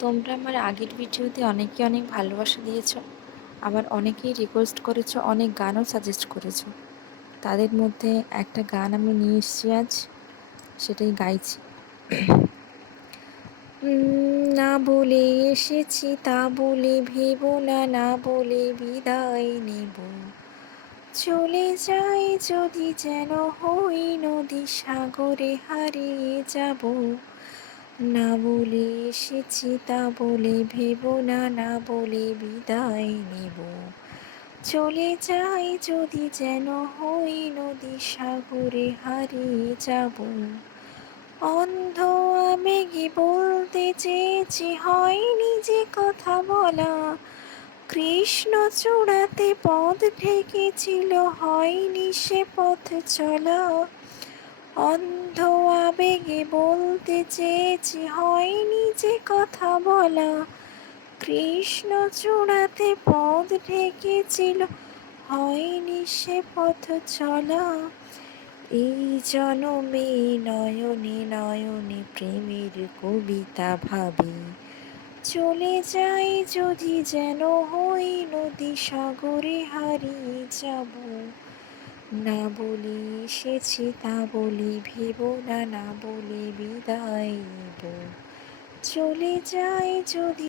তোমরা আমার আগের ভিডিওতে অনেকে অনেক ভালোবাসা দিয়েছো, আবার অনেকেই রিকোয়েস্ট করেছো, অনেক গানও সাজেস্ট করেছো। তাদের মধ্যে একটা গান আমি নিয়ে এসেছি আজ, সেটাই গাইছি। না বলে এসেছি তা বলে ভেবো না, না বলে বিদায় নেব। চলে যাই যদি যেন হই নদী, সাগরে হারিয়ে যাব। না বলে এসেছি তা বলে ভেবো না, না বলে বিদায় নেব। চলে যাই যদি যেন হই নদী, সাগরে হারিয়ে যাব। অন্ধ আবেগে বলতে চেয়েছি, হয়নি যে কথা বলা। কৃষ্ণ চূড়াতে পথ ঢেকেছিল, হয়নি সে পথ চলা। অন্ধ আবেগে বলতে চেয়েছি, হয়নি যে কথা বলা। কৃষ্ণ চূড়াতে পথ ঢেকেছিল, হয়নি সে পথ চলা। এই জনমে নয়নে নয়নে প্রেমের কবিতা ভাবি। চলে যাই যদি যেন হই নদী, সাগরে হারিয়ে যাব। না বলে এসেছি তা বলে ভেবো না, না বলে বিদায় নেব। চলে যাই যদি